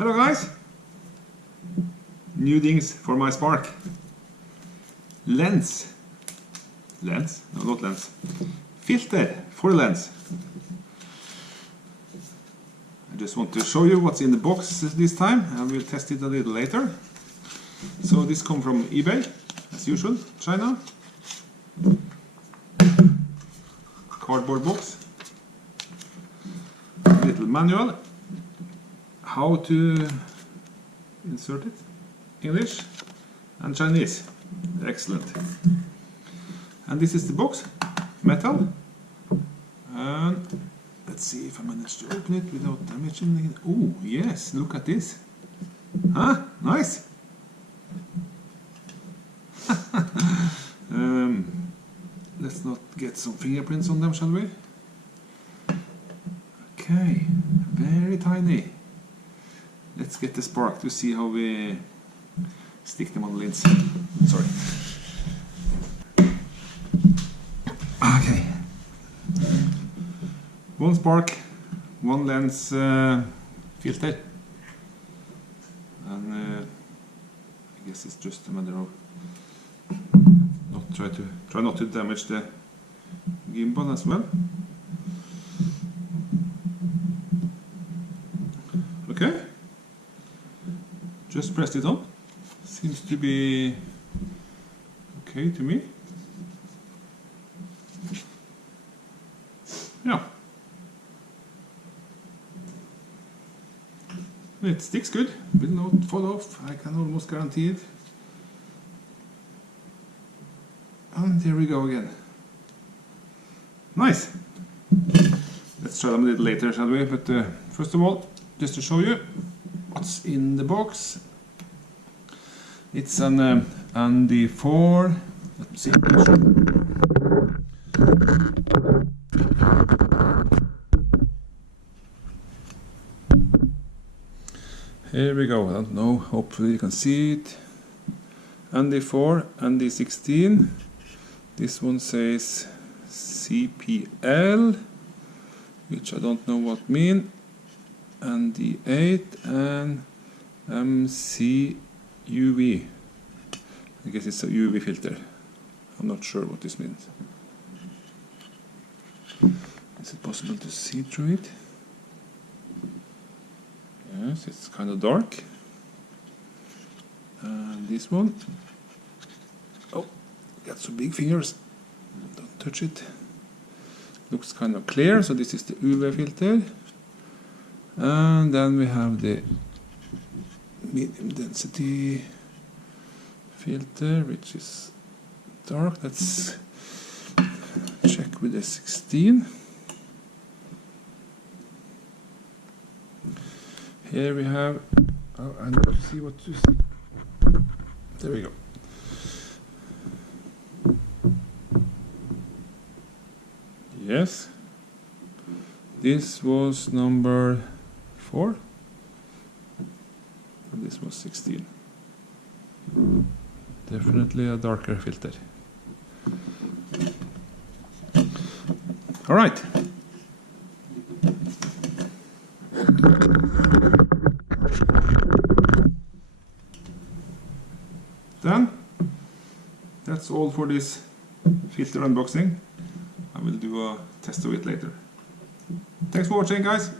Hello guys! New things for my Spark. Lens. Lens? No, not lens. Filter for the lens. I just want to show you what's in the box this time, and we'll test it a little later. So this comes from eBay, as usual, China. Cardboard box. A little manual. How to insert it. English and Chinese. Excellent. And this is the box. Metal. And let's see if I manage to open it without damaging it. Oh, yes, look at this. Huh? Nice. Let's not get some fingerprints on them, shall we? Okay, very tiny. Let's get the Spark to see how we stick them on the lens. Sorry. Okay. One Spark, one lens filter. And I guess it's just a matter of try not to damage the gimbal as well. Okay. Just pressed it on. Seems to be okay to me. Yeah. It sticks good. Will not fall off. I can almost guarantee it. And there we go again. Nice. Let's try them a little later, shall we? But first of all, just to show you what's in the box. It's an ND4. Let's see. Here we go. I don't know. Hopefully you can see it. ND4, ND16. This one says CPL, which I don't know what mean. ND8 and MCUV. I guess it's a UV filter. I'm not sure what this means. Is it possible to see through it? Yes, it's kind of dark. And this one. Oh, got some big fingers. Don't touch it. Looks kind of clear, so this is the UV filter. And then we have the medium density filter, which is dark. Let's check with the 16. Here we have, oh, I need to see what to see. There we go. Yes, this was number 4, and this was 16. Definitely a darker filter. All right. Done. That's all for this filter unboxing. I will do a test of it later. Thanks for watching, guys.